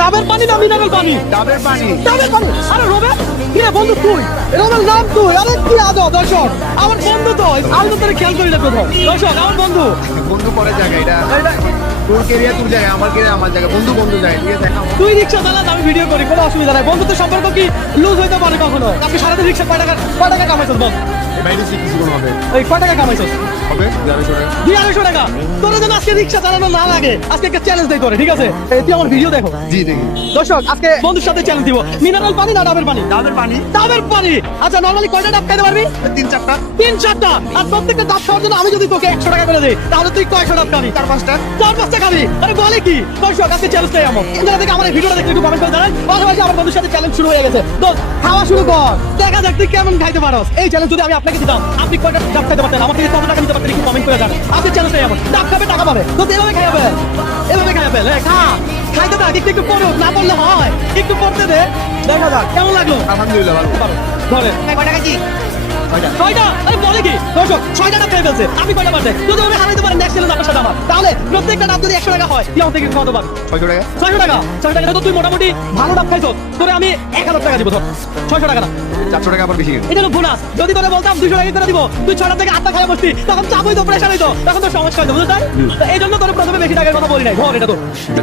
ডাবের পানি না মিনারেল পানি? ডাবের পানি। ডাবের পানি। আরে রোবেল, কি রে বন্ধু তুই? রোবেল নাম তুই? আরে কি আজব দর্শক, আমার বন্ধু তো, আমি তো তোর খেয়াল করি না কোথাও। দর্শক আমার বন্ধু। বন্ধু পরের জায়গা এটা। তোর কেরিয়ার তোর জায়গা, আমার কেরিয়ার আমার জায়গা। বন্ধু বন্ধু যায়, ঠিক আছে? তুই রিক্সা চালাস, আমি ভিডিও করি, কোনো অসুবিধা নাই। বন্ধুত্বের সম্পর্ক কি লুজ হইতে পারে কখনো? আপনি সারাদিন রিক্সা কয় টাকা কামাইছিস বল? বাইরে কিছু কোনো হবে এই কয় টাকা কামাইছিস? হবে 250 টাকা। 250 টাকা। তোর যেন আজকে রিক্সা চালানো না লাগে, আজকে একটা চ্যালেঞ্জ দেই করে, ঠিক আছে? এই তুই আমার ভিডিও দেখো। জি দেখি। দর্শক আজকে বন্ধুর সাথে চ্যালেঞ্জ দিব। মিনারেল পানি না ডাবের পানি? ডাবের পানি। ডাবের পানি। আচ্ছা নরমালি কয়টা ডাব খাইতে পারবি? 3-4টা। 3-4টা। আর প্রত্যেকটা ডাব খাওয়ার জন্য আমি যদি তোকে 100 টাকা করে দেই, তাহলে তুই কয়শো ডাব খাবি? 4-5টা। 4-5টা খাবি? আরে বলে কি? দর্শক আজকে চ্যালেঞ্জটাই এমন। যারা থেকে আমার এই ভিডিওটা দেখলে একটু কমেন্ট করে জানান। পাশাপাশি আমার বন্ধুর সাথে চ্যালেঞ্জ শুরু হয়ে গেছে। দোস্ত খাওয়া শুরু কর, দেখা যাক তুই কেমন খাইতে পারস। এই চ্যালেঞ্জ যদি আমি আপনাকে দিতাম, আপনি কয়টা ডাব খাইতে পারতেন? আমার থেকে কত টাকা নিতে পারতেন একটু কমেন্ট করে জানান। আজকে চ্যালেঞ্জটাই এমন। ডাব খাবে, টাকা পাবে। তো এভাবে খাইবে, এভাবে খাইবে। খা, খাইতে থাক, একটু পড়ো, না পড়লে হয়, একটু পড়তে দে, দেখা যাক কেমন লাগলো। আলহামদুলিল্লাহ ভালো। ধরে কয় টাকা কি? 6টা। আরে বলে কি? দর্শক 6টা ডাব খেয়ে ফেলছে। আপনি কয়টা পারছেন? যদি আমি হারাইতে পারেন নেক্সট চ্যালেঞ্জ আপনার সাথে আমার, তাহলে প্রত্যেকটা ডাব যদি 100 টাকা হয়, তুই আমার থেকে কত পাবি? 600 টাকা। 600 টাকা। 600 টাকা তো তুই মোটামুটি ভালো ডাব খাইছো। তোরে আমি 1000 টাকা দিব। ধর 600 টাকা না, 400 টাকা আবার বেশি গেল। এটা হলো বোনাস। যদি তোরে বলতাম 200 টাকা করে দিব, তুই 6টা থেকে 8টা খাই বসতি, তখন চাপ হইতো, প্রেশার হইতো, তখন তো সমস্যা হইতো, বুঝলি? তো এই জন্য তোর প্রথমে বেশি টাকার কথা বলি নাই। ধর এটা তো।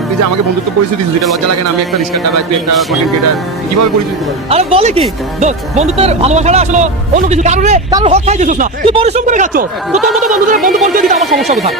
তুই যে আমাকে বন্ধুত্ব পরিচয় দিছিস, এটা লজ্জা লাগে না? আমি একটা রিস্কার টাকা, তুই একটা কন্টেন্ট ক্রিয়েটার, কিভাবে পরিচয় দিতে পারি? আরে বলে কি? দোস্ত বন্ধুত্বের ভালোবাসাটা আসলে অন্য কিছু কারণে কারোর হক খাই দিছিস না, তুই পরিশ্রম করে খাচ্ছ। তো তোর মতো বন্ধুদের বন্ধু পরিচয় দিতে আমার সমস্যা কোথায়?